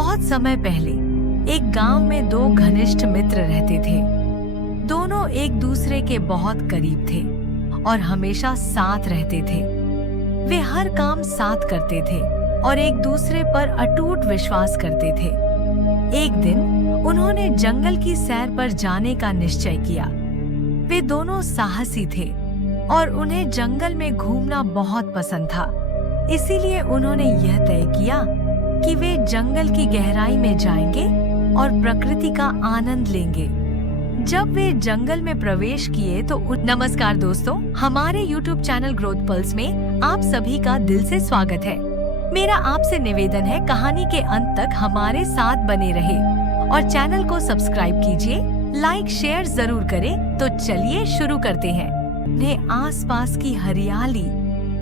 बहुत समय पहले एक गांव में दो घनिष्ठ मित्र रहते थे। दोनों एक दूसरे के बहुत करीब थे और हमेशा साथ रहते थे। वे हर काम साथ करते थे और एक दूसरे पर अटूट विश्वास करते थे। एक दिन उन्होंने जंगल की सैर पर जाने का निश्चय किया। वे दोनों साहसी थे और उन्हें जंगल में घूमना बहुत पसंद था। इसीलिए उन्होंने यह तय किया कि वे जंगल की गहराई में जाएंगे और प्रकृति का आनंद लेंगे। जब वे जंगल में प्रवेश किए तो नमस्कार दोस्तों, हमारे YouTube चैनल ग्रोथ पल्स में आप सभी का दिल से स्वागत है। मेरा आपसे निवेदन है, कहानी के अंत तक हमारे साथ बने रहे और चैनल को सब्सक्राइब कीजिए, लाइक शेयर जरूर करें। तो चलिए शुरू करते हैं। उन्हें आसपास की हरियाली,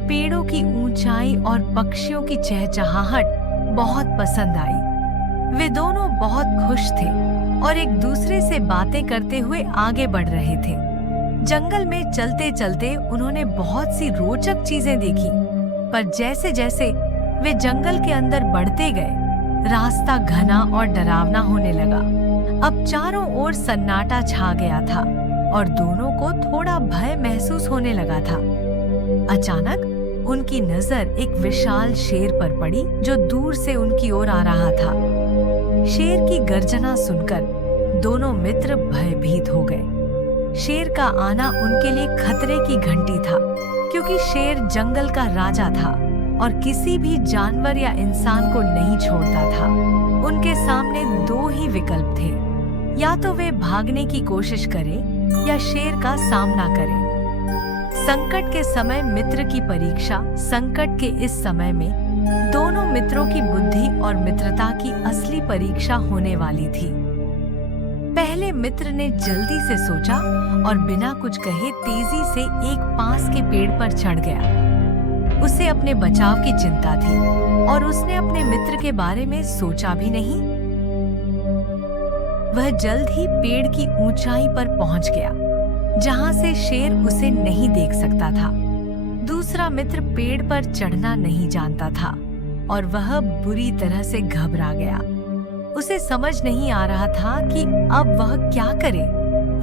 पेड़ों की ऊंचाई और पक्षियों की चहचहाहट बहुत पसंद आई। वे दोनों बहुत खुश थे और एक दूसरे से बातें करते हुए आगे बढ़ रहे थे। जंगल में चलते चलते उन्होंने बहुत सी रोचक चीजें देखी, पर जैसे जैसे वे जंगल के अंदर बढ़ते गए, रास्ता घना और डरावना होने लगा। अब चारों ओर सन्नाटा छा गया था और दोनों को थोड़ा भय महसूस होने लगा था। अचानक उनकी नजर एक विशाल शेर पर पड़ी जो दूर से उनकी ओर आ रहा था। शेर की गर्जना सुनकर दोनों मित्र भयभीत हो गए। शेर का आना उनके लिए खतरे की घंटी था, क्योंकि शेर जंगल का राजा था और किसी भी जानवर या इंसान को नहीं छोड़ता था। उनके सामने दो ही विकल्प थे, या तो वे भागने की कोशिश करें या शेर का सामना करें। संकट के समय मित्र की परीक्षा। संकट के इस समय में दोनों मित्रों की बुद्धि और मित्रता की असली परीक्षा होने वाली थी। पहले मित्र ने जल्दी से सोचा और बिना कुछ कहे तेजी से एक पास के पेड़ पर चढ़ गया। उसे अपने बचाव की चिंता थी और उसने अपने मित्र के बारे में सोचा भी नहीं। वह जल्द ही पेड़ की ऊंचाई पर पहुंच गया, जहां से शेर उसे नहीं देख सकता था। दूसरा मित्र पेड़ पर चढ़ना नहीं जानता था और वह बुरी तरह से घबरा गया। उसे समझ नहीं आ रहा था कि अब वह क्या करे,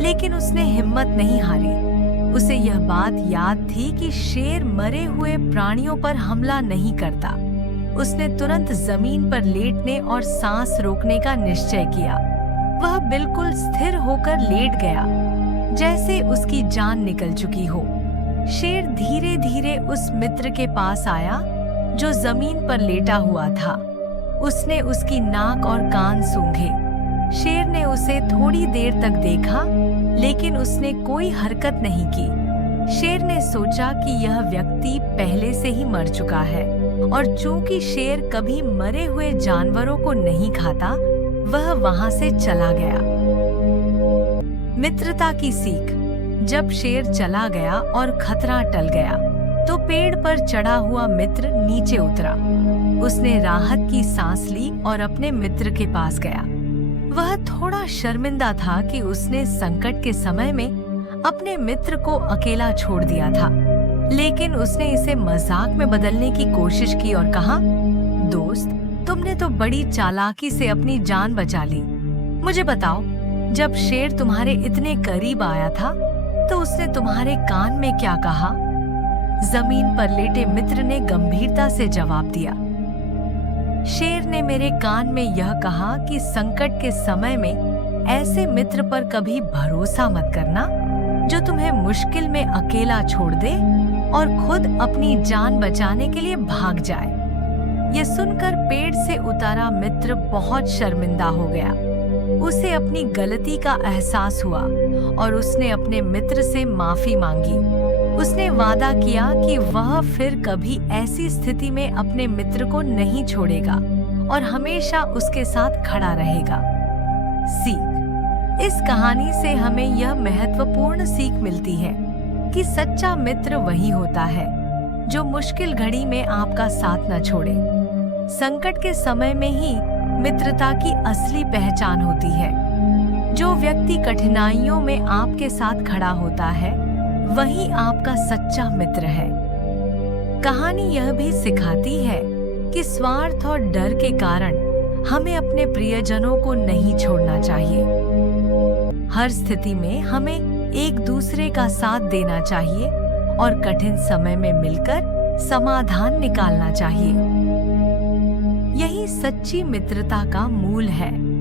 लेकिन उसने हिम्मत नहीं हारी। उसे यह बात याद थी कि शेर मरे हुए प्राणियों पर हमला नहीं करता। उसने तुरंत जमीन पर लेटने और सांस रोकने का निश्चय किया। वह बिल्कुल स्थिर होकर लेट गया, जैसे उसकी जान निकल चुकी हो। शेर धीरे धीरे उस मित्र के पास आया जो जमीन पर लेटा हुआ था। उसने उसकी नाक और कान सूंघे। शेर ने उसे थोड़ी देर तक देखा, लेकिन उसने कोई हरकत नहीं की। शेर ने सोचा कि यह व्यक्ति पहले से ही मर चुका है, और चूंकि शेर कभी मरे हुए जानवरों को नहीं खाता, वह वहां से चला गया। मित्रता की सीख। जब शेर चला गया और खतरा टल गया, तो पेड़ पर चढ़ा हुआ मित्र नीचे उतरा। उसने राहत की सांस ली और अपने मित्र के पास गया। वह थोड़ा शर्मिंदा था कि उसने संकट के समय में अपने मित्र को अकेला छोड़ दिया था, लेकिन उसने इसे मजाक में बदलने की कोशिश की और कहा, दोस्त, तुमने तो बड़ी चालाकी से अपनी जान बचा ली। मुझे बताओ, जब शेर तुम्हारे इतने करीब आया था तो उसने तुम्हारे कान में क्या कहा? जमीन पर लेटे मित्र ने गंभीरता से जवाब दिया, शेर ने मेरे कान में यह कहा कि संकट के समय में ऐसे मित्र पर कभी भरोसा मत करना जो तुम्हें मुश्किल में अकेला छोड़ दे और खुद अपनी जान बचाने के लिए भाग जाए। यह सुनकर पेड़ से उतारा मित्र बहुत शर्मिंदा हो गया। उसे अपनी गलती का एहसास हुआ और उसने अपने मित्र से माफी मांगी। उसने वादा किया कि वह फिर कभी ऐसी स्थिति में अपने मित्र को नहीं छोड़ेगा और हमेशा उसके साथ खड़ा रहेगा। सीख। इस कहानी से हमें यह महत्वपूर्ण सीख मिलती है कि सच्चा मित्र वही होता है जो मुश्किल घड़ी में आपका साथ न छोड़े। संकट के समय में ही मित्रता की असली पहचान होती है। जो व्यक्ति कठिनाइयों में आपके साथ खड़ा होता है, वही आपका सच्चा मित्र है। कहानी यह भी सिखाती है कि स्वार्थ और डर के कारण हमें अपने प्रियजनों को नहीं छोड़ना चाहिए। हर स्थिति में हमें एक दूसरे का साथ देना चाहिए और कठिन समय में मिलकर समाधान निकालना चाहिए। यही सच्ची मित्रता का मूल है।